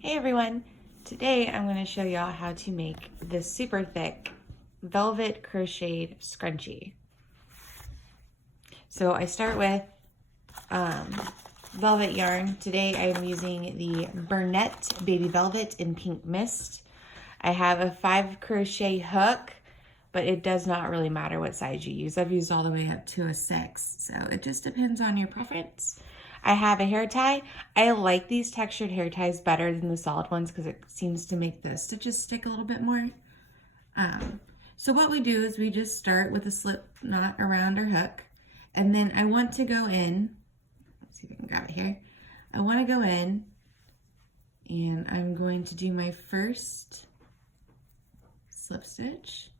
Hey everyone! Today I'm going to show y'all how to make this super thick velvet crocheted scrunchie. So I start with velvet yarn. Today I'm using the Burnett Baby Velvet in Pink Mist. I have a 5 crochet hook, but it does not really matter what size you use. I've used all the way up to a 6, so it just depends on your preference. I have a hair tie. I like these textured hair ties better than the solid ones because it seems to make the stitches stick a little bit more. So what we do is we just start with a slip knot around our hook, and then I want to go in, let's see if I can grab it here. I want to go in and I'm going to do my first slip stitch.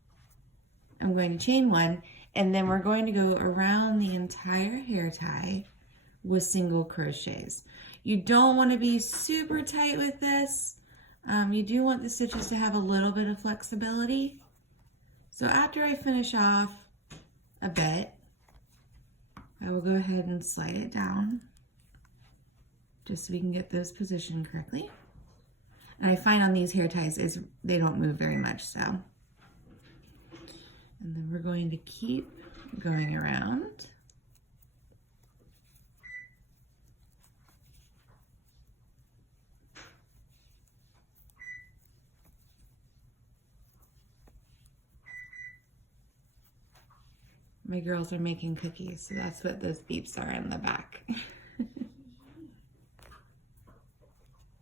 I'm going to chain 1, and then we're going to go around the entire hair tie with single crochets. You don't want to be super tight with this. You do want the stitches to have a little bit of flexibility. So after I finish off a bit, I will go ahead and slide it down just so we can get those positioned correctly. And I find on these hair ties is they don't move very much, so. And then we're going to keep going around. My girls are making cookies, so that's what those beeps are in the back.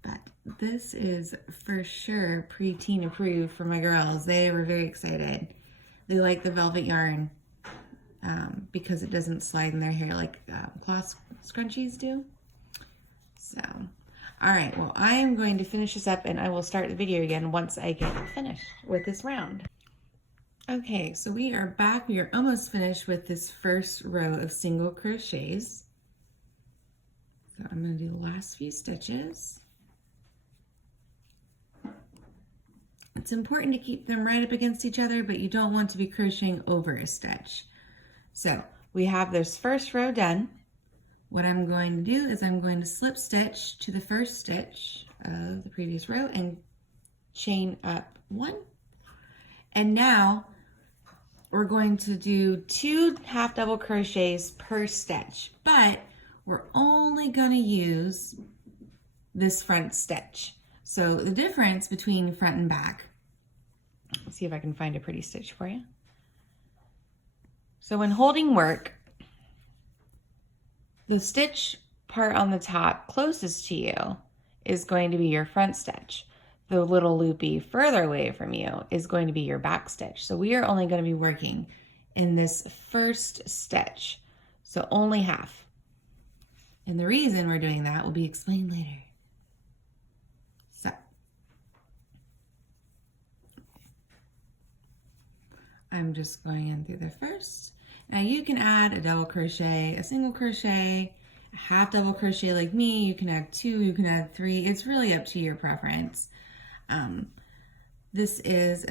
But this is for sure preteen approved for my girls. They were very excited. They like the velvet yarn because it doesn't slide in their hair like cloth scrunchies do. So, all right, well, I am going to finish this up and I will start the video again once I get finished with this round. Okay, so we are back. We are almost finished with this first row of single crochets. So I'm going to do the last few stitches. It's important to keep them right up against each other, but you don't want to be crocheting over a stitch. So we have this first row done. What I'm going to do is I'm going to slip stitch to the first stitch of the previous row and chain up 1. And now we're going to do 2 half double crochets per stitch, but we're only going to use this front stitch. So the difference between front and back, let's see if I can find a pretty stitch for you. So when holding work, the stitch part on the top closest to you is going to be your front stitch. The little loopy further away from you is going to be your back stitch. So we are only going to be working in this first stitch, so only half. And the reason we're doing that will be explained later. So I'm just going in through the first. Now you can add a double crochet, a single crochet, a half double crochet like me. You can add 2, you can add 3. It's really up to your preference. This is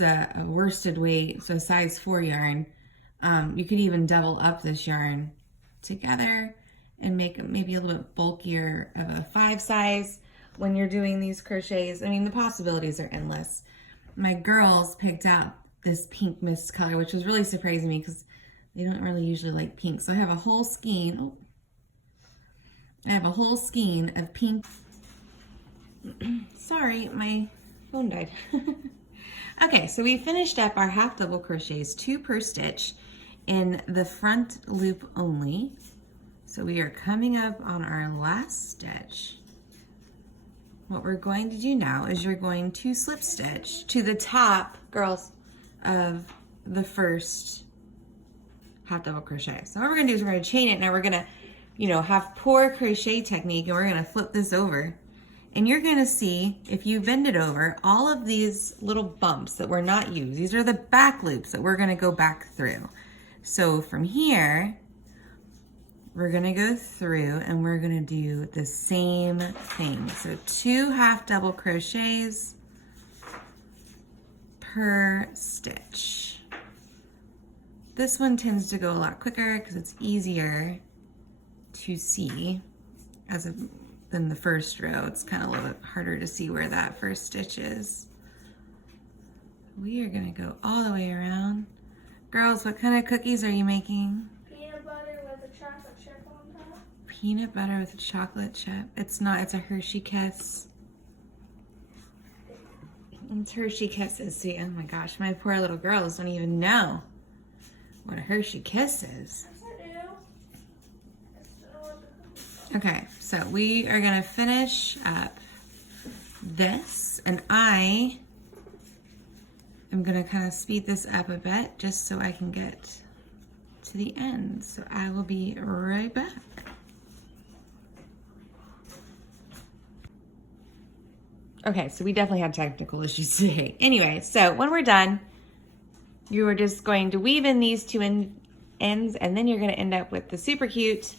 a worsted weight, so size 4 yarn. You could even double up this yarn together and make it maybe a little bit bulkier of a 5 size when you're doing these crochets. I mean, the possibilities are endless. My girls picked out this pink mist color, which was really surprising me because they don't really usually like pink. So I have a whole skein. I have a whole skein of pink. Sorry, my phone died. Okay, so we finished up our half double crochets, 2 per stitch in the front loop only. So we are coming up on our last stitch. What we're going to do now is you're going to slip stitch to the top, girls, of the first half double crochet. So what we're gonna do is we're gonna chain it. Now we're gonna, have pour crochet technique, and we're gonna flip this over. And you're gonna see, if you bend it over, all of these little bumps that were not used, these are the back loops that we're gonna go back through. So from here, we're gonna go through and we're gonna do the same thing. So 2 half double crochets per stitch. This one tends to go a lot quicker because it's easier to see as than the first row. It's kind of a little bit harder to see where that first stitch is. We are gonna go all the way around. Girls, what kind of cookies are you making? Peanut butter with a chocolate chip on top. Peanut butter with a chocolate chip. It's not, it's a Hershey Kiss. It's Hershey Kisses. See, oh my gosh, my poor little girls don't even know what a Hershey Kiss is. Okay, so we are gonna finish up this, and I am gonna kind of speed this up a bit just so I can get to the end. So I will be right back. Okay, so we definitely had technical issues today. Anyway, so when we're done, you are just going to weave in these two ends, and then you're gonna end up with the super cute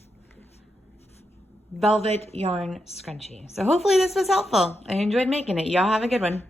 velvet yarn scrunchie. So hopefully this was helpful. I enjoyed making it. Y'all have a good one.